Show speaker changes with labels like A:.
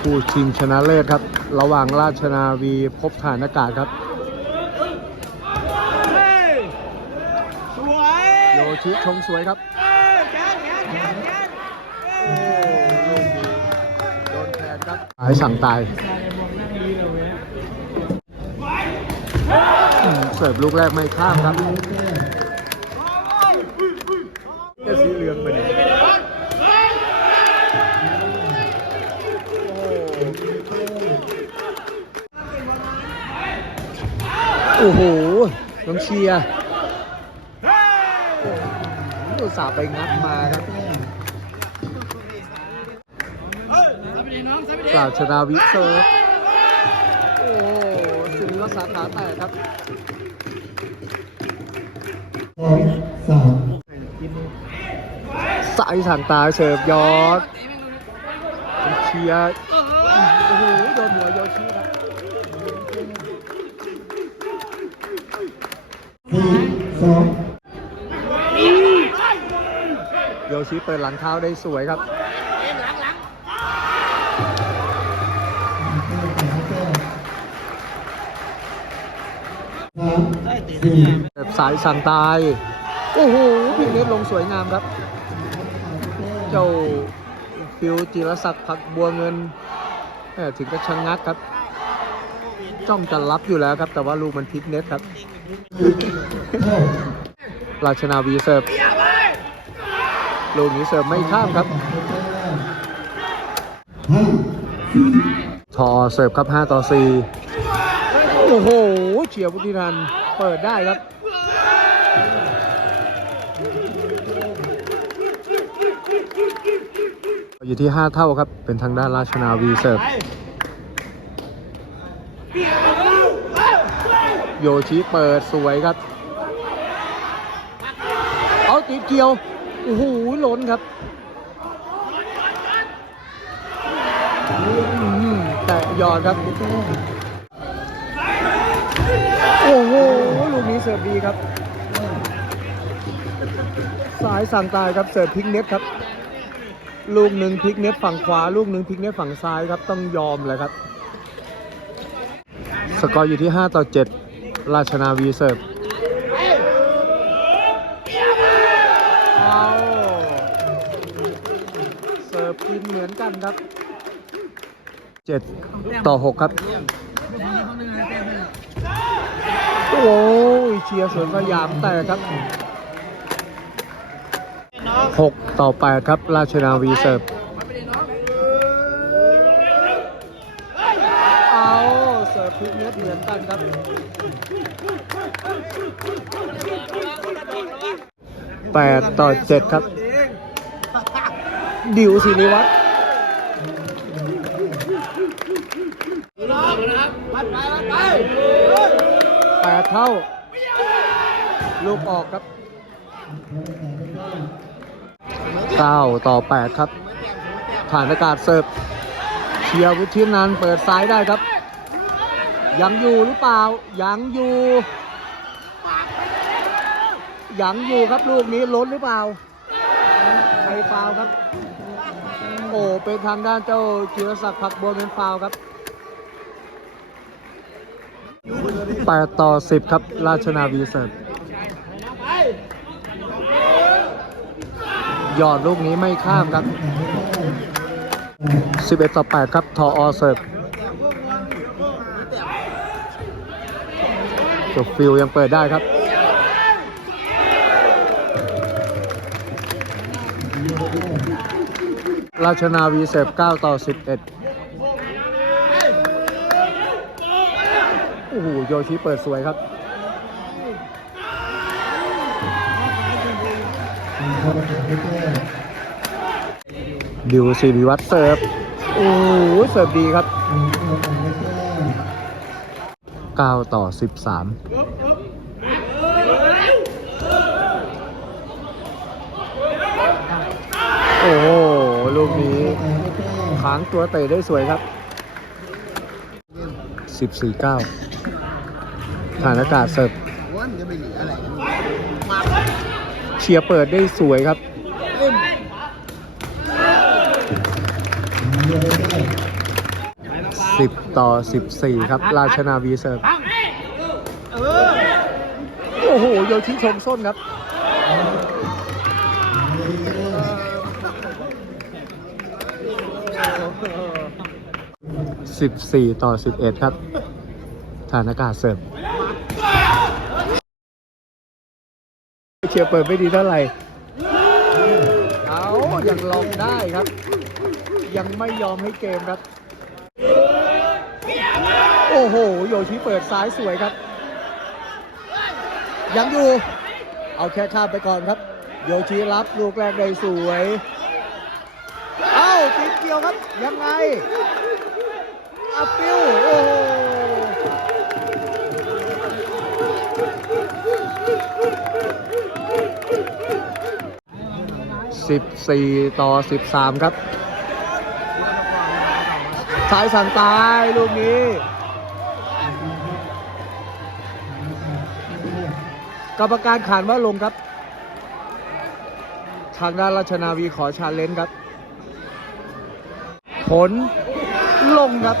A: คู่ชิงชนะเลิศครับ ระหว่างราชนาวีพบฐานอากาศครับ
B: เฮ้ยสวย
A: โยชิชงสวยครับ
B: เอ้ยแขนแขนแขนแขนเอ้ย
A: ลูกนี้โดนแทนครับหายสั่งตายอืมเสิร์ฟลูกแรกไม่ข้ามครับจะสีเหลือง อ้โหน้องเชียร์อุตส่าห์ไปงัดมาครับปราชนาวิเซอร์ฟโอ้โหสิริวัฒน์สาขาแตกครับ
C: สองสาม
A: สายสั่งตาเสิร์ฟยอดเชียร์โอ้โหโดนหัวโยชิครับ
C: สอง
A: โยชิเปิดหลังเท้าได้สวยครับ
C: สามสี่
A: เสิร์ฟสายสั่งตาย โอ้โหพิงเน็ตลงสวยงามครับ เจ้าฟิวจิรศักดิ์ผักบัวเงินถึงกับชะงงักครับ จ้องจะรับอยู่แล้วครับ แต่ว่าลูกมันพิกเน็ตครับ ราชนาวีเสิร์ฟลูกนี้เสิร์ฟไม่ข้ามครับ ทอเสิร์ฟครับ 5 ต่อ 4 โอ้โห เฉียวพุทธินันเปิดได้ครับอยู่ที่ 5 เท่าครับ เป็นทางด้านราชนาวีเสิร์ฟ โยชิเปิดสวยครับ เอาติดเกี่ยว โอ้โหล้นครับแต่ยอดครับ โอ้โห ลูกนี้เสิร์ฟดีครับ สายสั่งตายครับเสิร์ฟพลิกเน็ตครับ ลูกหนึ่งพลิกเน็ตฝั่งขวา ลูกหนึ่งพลิกเน็ตฝั่งซ้ายครับ ต้องยอมเลยครับ สกอร์อยู่ที่ 5 ต่อ 7 ราชนาวีเสิร์ฟเอาเสิร์ฟกินเหมือนกันครับ7ต่อ6ครับ โอ้ยเชียร์สวนสยามแต่ครับ6ต่อ8ครับ ราชนาวีเสิร์ฟ เอา เสิร์ฟพลิกเน็ตเหมือนกันครับ 8 ต่อ 7 ครับ ดิวศิริวัตรแปดเท่า ลูกออกครับ 9 ต่อ 8 ครับฐานอากาศเสิร์ฟเชียร์วุฒินันเปิดซ้ายได้ครับ ยังอยู่หรือเปล่า ยังอยู่ ยังอยู่ครับลูกนี้ล้นหรือเปล่าใครฟาวครับ โอ้เป็นทางด้านเจ้าจิรศักดิ์ผักบัวเงินฟาวครับ8ต่อ10ครับ ราชนาวีเสิร์ฟหยอดลูกนี้ไม่ข้ามครับ 11 ต่อ 8 ครับ ทออเสิร์ฟ จบฟิลยังเปิดได้ครับราชนาวีเสิร์ฟ9ต่อ 11 โอ้โห โยชิเปิดสวยครับ
C: ดิ
A: วศิริวัตรเสิร์ฟ โอ้โห เสิร์ฟดีครับ 9 ต่อ 13โอ้โห ลูกนี้
C: แต่ได้แก้
A: ค้างตัวเตะได้สวยครับ 14 9ฐานอากาศเสิร์ฟเชียร์เปิดได้สวยครับ 10 ต่อ 14 ครับ ราชนาวีเสิร์ฟโอ้โหโยชิชงส้นครับ14ต่อ11ครับฐานอากาศเสร์ฟเชียร์เปิดไม่ดีเท่าไหร่ เอายังลองได้ครับ ยังไม่ยอมให้เกมครับ อ้โหโยชิเปิดซ้ายสวยครับ ยังอยู่ เอาแค่ข้ามไปก่อนครับ โยชิรับลูกแรกได้สวย เอ้าติดเกี่ยวครับ ยังไงอาปิวโอ้โหสิบสี่ต่อสิบสามครับสายสั่งตายลูกนี้ กรรมการขานว่าลงครับ ทางด้านราชนาวีขอชาเลนจ์ครับ ผลลงครับ